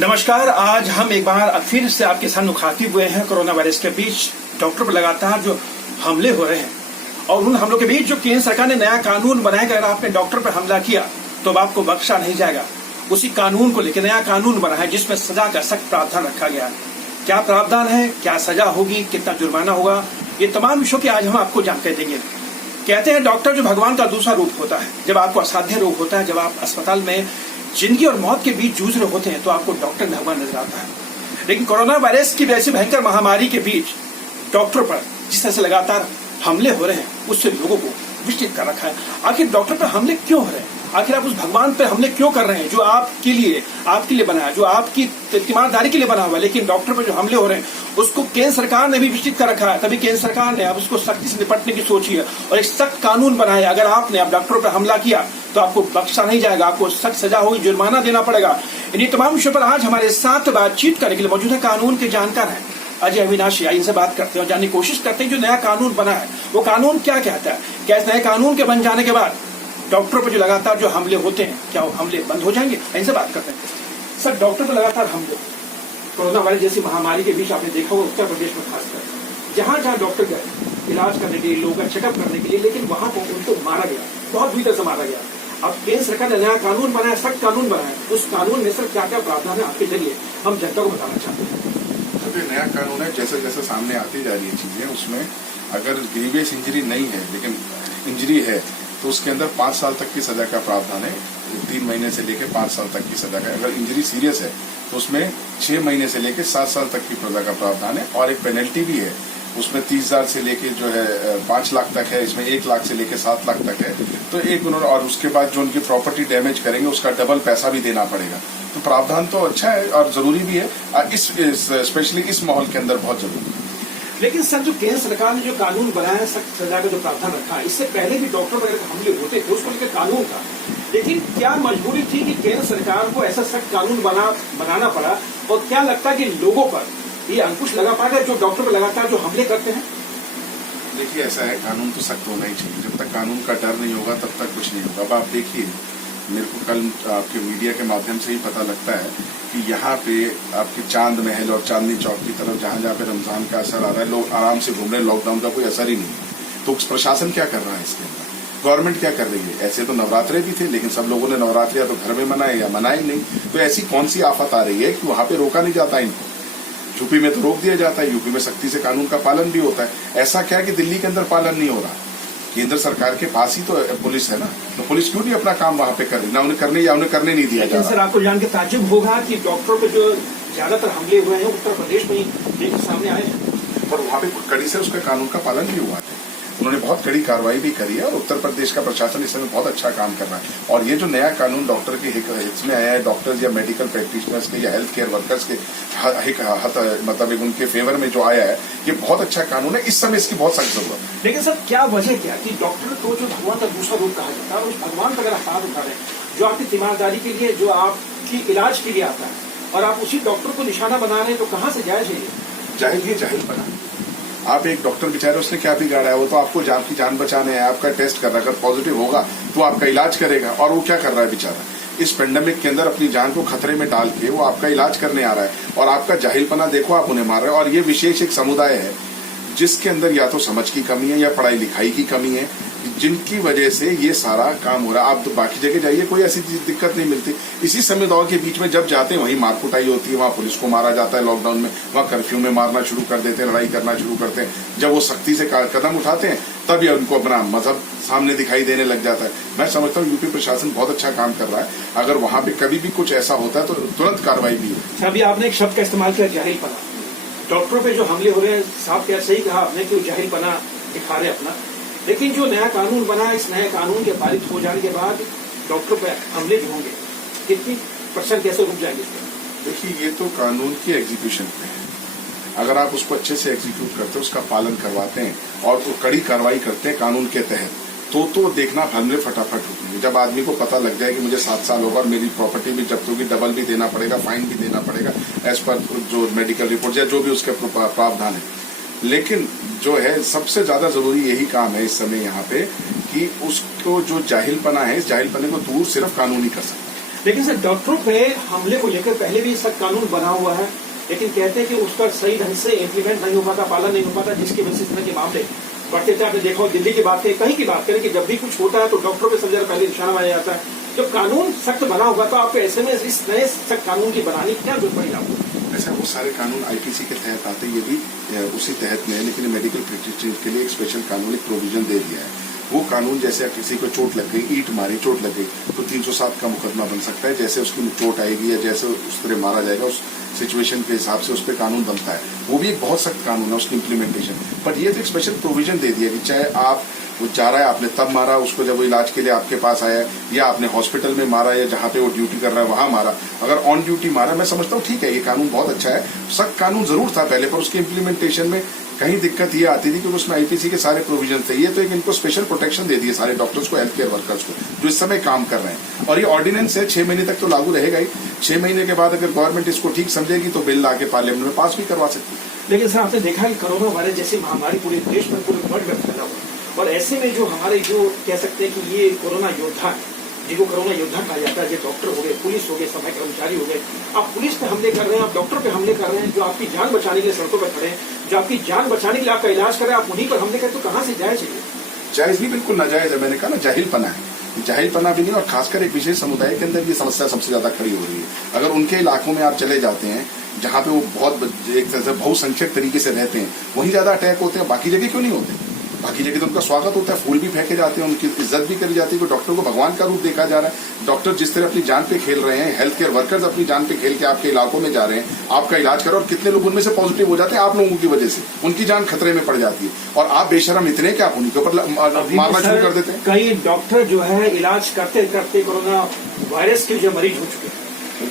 नमस्कार। आज हम एक बार फिर से आपके साथ मुखातिब हुए हैं कोरोना वायरस के बीच डॉक्टर पर लगातार जो हमले हो रहे हैं और उन हमलों के बीच जो केंद्र सरकार ने नया कानून बनाया, अगर आपने डॉक्टर पर हमला किया तो अब आपको बख्शा नहीं जाएगा। उसी कानून को लेकर नया कानून बना है जिसमें सजा का सख्त प्रावधान रखा गया है। क्या प्रावधान है, क्या सजा होगी, कितना जुर्माना होगा, ये तमाम विषयों की आज हम आपको जानकारी देंगे। कहते हैं डॉक्टर जो भगवान का दूसरा रूप होता है। जब आपको असाध्य रोग होता है, जब आप अस्पताल में जिंदगी और मौत के बीच जूझ रहे होते हैं तो आपको डॉक्टर भगवान नजर आता है। लेकिन कोरोना वायरस की वैसी भयंकर महामारी के बीच डॉक्टर पर जिस तरह से लगातार हमले हो रहे हैं उससे लोगों को विचलित कर रखा है। आखिर डॉक्टर पर हमले क्यों हो रहे हैं? आखिर आप उस भगवान पर हमले क्यों कर रहे हैं जो आपके लिए बना है, जो आपकी ईमानदारी के लिए बना हुआ है? लेकिन डॉक्टर पर जो हमले हो रहे हैं उसको केंद्र सरकार ने भी विचलित कर रखा है। तभी केंद्र सरकार ने अब उसको सख्ती से निपटने की सोची है और एक सख्त कानून बनाया। अगर आपने अब डॉक्टरों पर हमला किया तो आपको बख्शा नहीं जाएगा, आपको सख्त सजा होगी, जुर्माना देना पड़ेगा। इन्हीं तमाम विषयों पर आज हमारे साथ बातचीत करने के लिए मौजूद है कानून के जानकार हैं अजय अविनाशी। इनसे बात करते हैं और जानने की कोशिश करते हैं जो नया कानून बना है वो कानून क्या कहता है। क्या इस नए कानून के बन जाने के बाद डॉक्टरों पर जो लगातार जो हमले होते हैं क्या वो हमले बंद हो जाएंगे? इनसे बात करते हैं। सर, डॉक्टर पर लगातार हमले कोरोना वायरस जैसी महामारी के बीच आपने देखा होगा उत्तर प्रदेश में खासकर जहां जहां डॉक्टर गए इलाज करने के लिए, लोगों का चेकअप करने के लिए, लेकिन वहां पर उनको मारा गया, बहुत बुरी तरह से मारा गया। अब केंद्र सरकार ने नया कानून बनाया, सख्त कानून बनाया। उस कानून में सर क्या क्या प्रावधान है आपके जरिए हम जनता को बताना चाहते हैं। ये नया कानून है, जैसे जैसे सामने आती जा रही है चीजें, उसमें अगर ग्रीवियस इंजरी नहीं है लेकिन इंजरी है तो उसके अंदर 5 साल तक की सजा का प्रावधान है। 3 महीने से लेकर 5 साल तक की सजा का। अगर इंजरी सीरियस है तो उसमें 6 महीने से लेकर 7 साल तक की सजा का प्रावधान है। और एक पेनल्टी भी है, उसमें 30,000 से लेके जो है 5 लाख तक है, इसमें 1 लाख से लेके 7 लाख तक है। तो एक उन्होंने, और उसके बाद जो उनकी प्रॉपर्टी डैमेज करेंगे उसका डबल पैसा भी देना पड़ेगा। तो प्रावधान तो अच्छा है और जरूरी भी है, स्पेशली इस माहौल के अंदर बहुत जरूरी है। लेकिन सर, जो केंद्र सरकार ने जो कानून बनाया है, सख्त सजा का जो प्रावधान रखा है, इससे पहले भी डॉक्टर वगैरह हमले होते थे, उसको लेकर कानून था। लेकिन क्या मजबूरी थी कि केंद्र सरकार को ऐसा सख्त कानून बनाना पड़ा? और क्या लगता है कि लोगों पर ये अंकुश लगा पाएगा जो डॉक्टर पर लगातार जो हमले करते हैं? देखिए, ऐसा है, कानून तो सख्त होना ही चाहिए। जब तक कानून का डर नहीं होगा तब तक कुछ नहीं होगा। अब आप देखिए, मेरे को कल आपके मीडिया के माध्यम से ही पता लगता है कि यहाँ पे आपके चांद महल और चांदनी चौक की तरफ जहाँ जहाँ पे रमजान का असर आ रहा है, लोग आराम से घूम रहे हैं, लॉकडाउन का कोई असर ही नहीं है। तो प्रशासन क्या कर रहा है इसके अंदर? गवर्नमेंट क्या कर रही है? ऐसे तो नवरात्रे भी थे लेकिन सब लोगों ने नवरात्रे या तो घर में मनाए या मनाए नहीं। तो ऐसी कौन सी आफत आ रही है कि वहां पे रोका नहीं जाता इनको? यूपी में तो रोक दिया जाता है, यूपी में सख्ती से कानून का पालन भी होता है। ऐसा क्या कि दिल्ली के अंदर पालन नहीं हो रहा? केंद्र सरकार के पास ही तो पुलिस है ना, तो पुलिस क्यों नहीं अपना काम वहां पे कर रही? ना उन्हें करने या उन्हें करने नहीं दिया जा रहा। सर, आपको जान के ताज्जुब होगा कि डॉक्टरों पे जो ज्यादातर हमले हुए हैं उत्तर प्रदेश में ही सामने आए हैं और वहां पे कड़ी से उसका कानून का पालन भी हुआ है। उन्होंने बहुत कड़ी कार्रवाई भी करी है और उत्तर प्रदेश का प्रशासन इस समय बहुत अच्छा काम कर रहा है। और ये जो नया कानून डॉक्टर के हित में आया है, डॉक्टर्स या मेडिकल प्रैक्टिशनर्स के या हेल्थ केयर वर्कर्स के मतलब उनके फेवर में जो आया है, ये बहुत अच्छा कानून है। इस समय इसकी बहुत सख्त जरूरत है। लेकिन सर, क्या वजह क्या कि डॉक्टर को जो भगवान का दूसरा रूप कहा जाता है, उस भगवान का अगर हाथ उठा रहे हैं जो आपकी ईमानदारी के लिए, जो आपकी इलाज के लिए आता है, और आप उसी डॉक्टर को निशाना बना रहे हैं, तो कहाँ से जायज है? जाहिल जाहिल बना। आप एक डॉक्टर बेचारे, उसने क्या बिगाड़ा है? वो तो आपको आपकी जान बचाने है, आपका टेस्ट कर रहा है, अगर पॉजिटिव होगा तो आपका इलाज करेगा। और वो क्या कर रहा है बेचारा? इस पेंडेमिक के अंदर अपनी जान को खतरे में डाल के वो आपका इलाज करने आ रहा है। और आपका जाहिलपना देखो, आप उन्हें मार रहे हो। और ये विशेष एक समुदाय है जिसके अंदर या तो समझ की कमी है या पढ़ाई लिखाई की कमी है, जिनकी वजह से ये सारा काम हो रहा है। आप तो बाकी जगह जाइए, कोई ऐसी दिक्कत नहीं मिलती। इसी समुदायों के बीच में जब जाते हैं वहीं मारकुटाई होती है, वहां पुलिस को मारा जाता है। लॉकडाउन में वहां कर्फ्यू में मारना शुरू कर देते हैं, लड़ाई करना शुरू करते हैं। जब वो सख्ती से कदम उठाते हैं तब ये उनको अपना मजहब सामने दिखाई देने लग जाता है। मैं समझता हूँ यूपी प्रशासन बहुत अच्छा काम कर रहा है। अगर वहां पे कभी भी कुछ ऐसा होता है तो तुरंत कार्रवाई भी हो। अभी आपने एक शब्द का इस्तेमाल किया, जाहिलपना। डॉक्टरों पे जो हमले हो रहे हैं, साहब क्या सही कहा आपने कि वो जाहिलपना दिखा रहे अपना। लेकिन जो नया कानून बना, इस नए कानून के पारित हो जाने के बाद डॉक्टरों पे हमले जो होंगे कितनी % कैसे रुक जाएंगे? देखिए, ये तो कानून की एग्जीक्यूशन पे है। अगर आप उसको अच्छे से एग्जीक्यूट करते हैं, उसका पालन करवाते हैं और तो कड़ी कार्रवाई करते हैं कानून के तहत, तो देखना हमले फटाफट होगी। जब आदमी को पता लग जाए कि मुझे 7 साल होगा और मेरी प्रॉपर्टी भी जब्त होगी, डबल भी देना पड़ेगा, फाइन भी देना पड़ेगा एज पर जो मेडिकल रिपोर्ट या जो भी उसके प्रावधान है। लेकिन जो है सबसे ज्यादा जरूरी यही काम है इस समय यहाँ पे कि उसको जो जाहिलपना है, इस जाहिलपने को दूर सिर्फ कानून ही कर सकता है। लेकिन सर डॉक्टरों पे हमले को लेकर पहले भी सख्त कानून बना हुआ है, लेकिन कहते हैं कि उसका सही ढंग से इम्प्लीमेंट नहीं हो पाता, पालन नहीं हो पाता, जिसकी वजह से इस तरह के मामले बढ़ते थे। आपने देखा हो दिल्ली की बात करें, कहीं की बात करें कि जब भी कुछ होता है तो डॉक्टरों पे सबसे ज्यादा पहले निशाना बनाया जाता है। जब कानून सख्त बना होगा तो आप ऐसे में इस नए सख्त कानून की बनाने की क्या जरूरत पड़ी आपको? ऐसा वो सारे कानून आईपीसी के तहत आते हैं, ये भी उसी तहत में है, लेकिन मेडिकल प्रैक्टिशनर के लिए एक स्पेशल कानून एक प्रोविजन दे दिया है। वो कानून जैसे किसी को चोट लग गई, ईंट मारी, चोट लग गई, तो 307 का मुकदमा बन सकता है। जैसे उसकी चोट आएगी या जैसे उस तरह मारा जाएगा, उस सिचुएशन के हिसाब से उस पर कानून बनता है। वो भी एक बहुत सख्त कानून है, उसकी इम्प्लीमेंटेशन। बट ये तो एक स्पेशल प्रोविजन दे दिया कि चाहे आप वो जा रहा है, आपने तब मारा उसको जब वो इलाज के लिए आपके पास आया, या आपने हॉस्पिटल में मारा, या जहां पे वो ड्यूटी कर रहा है वहां मारा, अगर ऑन ड्यूटी मारा, मैं समझता हूँ ठीक है, ये कानून बहुत अच्छा है। सख्त कानून जरूर था पहले, पर उसकी इम्प्लीमेंटेशन में कहीं दिक्कत ये आती थी कि उसमें आईपीसी के सारे प्रोविजन थे। ये तो एक इनको स्पेशल प्रोटेक्शन दे दिए सारे डॉक्टर्स को, हेल्थ केयर वर्कर्स को, जो इस समय काम कर रहे हैं। और ये ऑर्डिनेंस है, 6 महीने तक तो लागू रहेगा ही। 6 महीने के बाद अगर गवर्नमेंट इसको ठीक समझेगी तो बिल लाके पार्लियामेंट में पास भी करवा सकती है। लेकिन सर आपने देखा कि कोरोना वायरस जैसी महामारी पूरे देश में, पूरे वर्ल्ड में फैला हुआ, और ऐसे में जो हमारे जो कह सकते हैं कि ये कोरोना योद्धा, जिनको कोरोना योद्धा कहा जाता है, जो डॉक्टर हो गए, पुलिस हो गए, सफाई कर्मचारी हो गए, आप पुलिस पे हमले कर रहे हैं, आप डॉक्टर पे हमले कर रहे हैं, जो आपकी जान बचाने के लिए सड़कों पर खड़े हैं, जो आपकी जान बचाने के लिए आपका इलाज कर रहे हैं, आप उन्हीं पर हमले करें तो कहाँ से जायज है? जायज नहीं, बिल्कुल नाजायज है। मैंने कहा ना, जाहिलपना है। जाहिलपना भी नहीं, और खासकर एक विशेष समुदाय के अंदर ये समस्या सबसे ज्यादा खड़ी हो रही है। अगर उनके इलाकों में आप चले जाते हैं जहाँ पे वो बहुत एक तरह से बहुसंख्यक तरीके से रहते हैं, वहीं ज्यादा अटैक होते हैं। बाकी जगह क्यों नहीं होते? बाकी जगह तो उनका स्वागत होता है, फूल भी फेंके जाते हैं, उनकी इज्जत भी करी जाती है। डॉक्टर को भगवान का रूप देखा जा रहा है। डॉक्टर जिस तरह अपनी जान पे खेल रहे हैं, हेल्थ केयर वर्कर्स अपनी जान पे खेल के आपके इलाकों में जा रहे हैं, आपका इलाज करो, और कितने लोग उनमें से पॉजिटिव हो जाते हैं आप लोगों की वजह से, उनकी जान खतरे में पड़ जाती है। और आप बेशरम इतने कि आप उन्हीं के ऊपर मारना शुरू कर देते हैं। कई डॉक्टर जो है इलाज करते करते कोरोना वायरस के जो मरीज हो चुके हैं।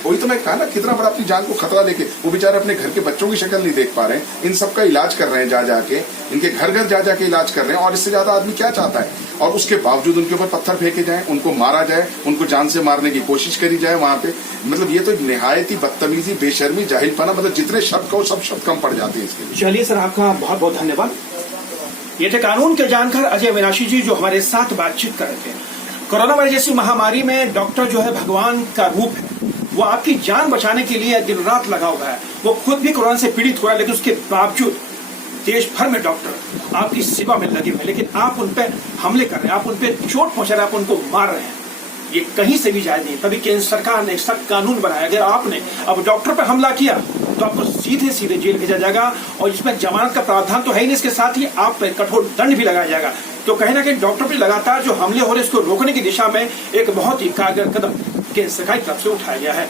वही तो मैं कहा ना, कितना बड़ा अपनी जान को खतरा लेके वो बेचारे अपने घर के बच्चों की शक्ल नहीं देख पा रहे हैं, इन सबका इलाज कर रहे हैं, जा जाके इनके घर घर जा जाके इलाज कर रहे हैं। और इससे ज्यादा आदमी क्या चाहता है? और उसके बावजूद उनके ऊपर पत्थर फेंके जाए, उनको मारा जाए, उनको जान से मारने की कोशिश करी जाए वहां पे। मतलब ये तो निहायत ही बदतमीजी, बेशर्मी, जाहिलपना, मतलब जितने शब्द कहो सब शब्द कम पड़ जाते हैं इसके लिए। चलिए सर, आपका बहुत बहुत धन्यवाद। ये थे कानून के जानकार अजय अविनाशी जी, जो हमारे साथ बातचीत कर रहे थे। कोरोना वायरस जैसी महामारी में डॉक्टर जो है भगवान का रूप है। वो आपकी जान बचाने के लिए दिन रात लगा हुआ है। वो खुद भी कोरोना से पीड़ित हुआ है, लेकिन उसके बावजूद देश भर में डॉक्टर आपकी सेवा में लगे हुए हैं। लेकिन आप उन पर हमले कर रहे हैं, आप उन पर चोट पहुंचा रहे हैं, आप उनको मार रहे हैं। ये कहीं से भी जायज नहीं। तभी केंद्र सरकार ने सख्त कानून बनाया। अगर आपने अब डॉक्टर पर हमला किया तो आपको सीधे सीधे जेल भेजा जाएगा, और इसमें जमानत का प्रावधान तो है ही नहीं, इसके साथ ही आप पर कठोर दंड भी लगाया जाएगा। तो कहीं ना कहीं डॉक्टर पर लगातार जो हमले हो रहे हैं, इसको रोकने की दिशा में एक बहुत ही कारगर कदम केंद्र सरकार की तरफ से उठाया गया है।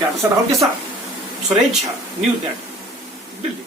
राहुल के साथ सुरेश झा, न्यूज़ नेट, दिल्ली।